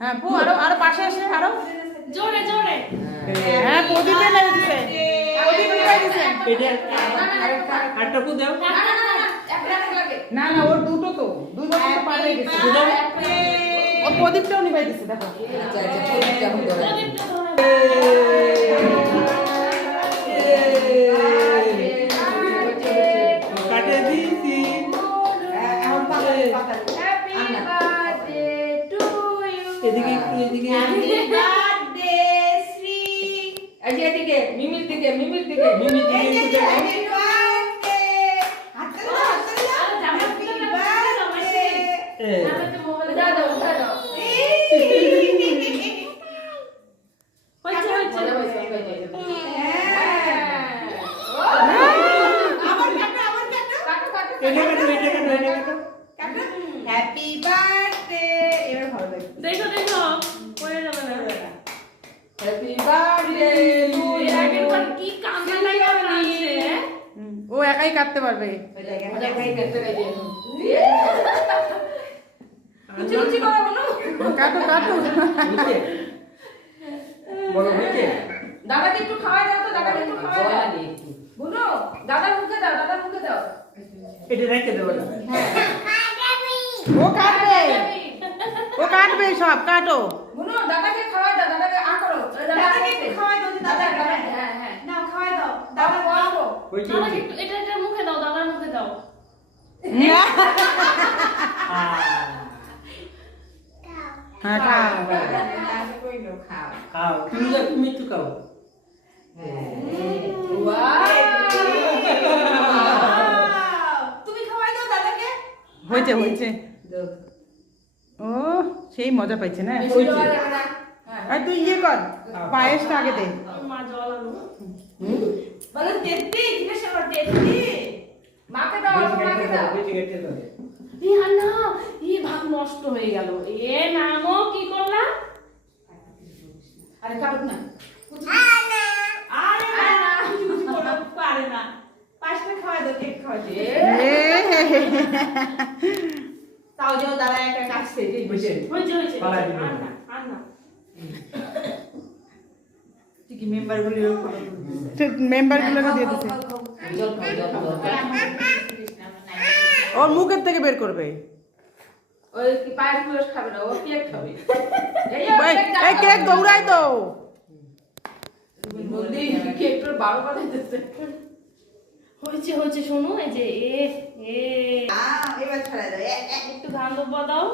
হ্যাঁ পু আরো আরো পাশে এসে আরো জোরে জোরে হ্যাঁ প্রদীপে লাগিয়ে দিছে প্রদীপে লাগিয়ে দিছে আরেকটা পু দাও। না না ওর দুটো তো দুই বছর তো পার হয়ে গেছে ও প্রদীপটাও নিভাই দিছে দেখো প্রদীপটা ধরে কাটে দিছি। এদিকে একটু এদিকে মিমির দিকে মিমি দিকে একটু দেখো। এটা কাটো। হ্যাপি বার্থডে এবার ভালো লাগে দেখো দেখো পড়ে যাবে না হ্যাপি বার্থডে টু এর আগের বার কি কাঁদা লাগা লাগছে ও একাই কাটতে পারবে দেখাই করতে গেছে কুচি কুচি করো বলো কাটো কাটো নিচে বলো নিচে দাদাকে একটু খাওয়াই দাও তো দাদাকে একটু খাওয়াই দাও বুনো দাদার মুখে দাও এটা রেখে দেবো না। ও কাটবে সব কাটো বুনো দাদাকে খাওয়াই দাও দাদাকে করো দাদাকে একটু খাওয়াই দাও দাদা হ্যাঁ হ্যাঁ নাও খাওয়াই দাও দাদা বলো হইছে দাদা এটা মুখে দাও দাদার মুখে দাও হ্যাঁ খাও খাও তুমি একটু খাও। তুমি খাওয়াই দাও দাদাকে হয়েছে হয়েছে ও সেই মজা পাইছে না আর তুই ইয়ে কর পায়েসটা আগে দে মা জল আনো বলো তেত্তি জিজ্ঞাসা কর তেত্তি মাকে দাও মাকে দাও কেটে দাও। না এই ভাত নষ্ট হয়ে গেল এ নামো কি করলা আরে কাটুক না আরে না কিছু করো পারে না পাঁচটা খাওয়াই দাও কেক খাওয়াই দে তাও যাও দাদা একটা কাটছে যে হইছে হয়েছে পালাই দিবো। আর না কি মেম্বার গুলি ঠিক মেম্বারগুলোকে দিয়ে দিছে জল ওর মুখের থেকে বের করবে ওই কি পায়েস পুরো খাবে না ও কেক খাবে এই কেক দৌড়াই তো বলদি কেক তো 12 বাজে দিতে হয়েছে শোনো এই যে এ এবার ছড়াই দাও একটু গান দাও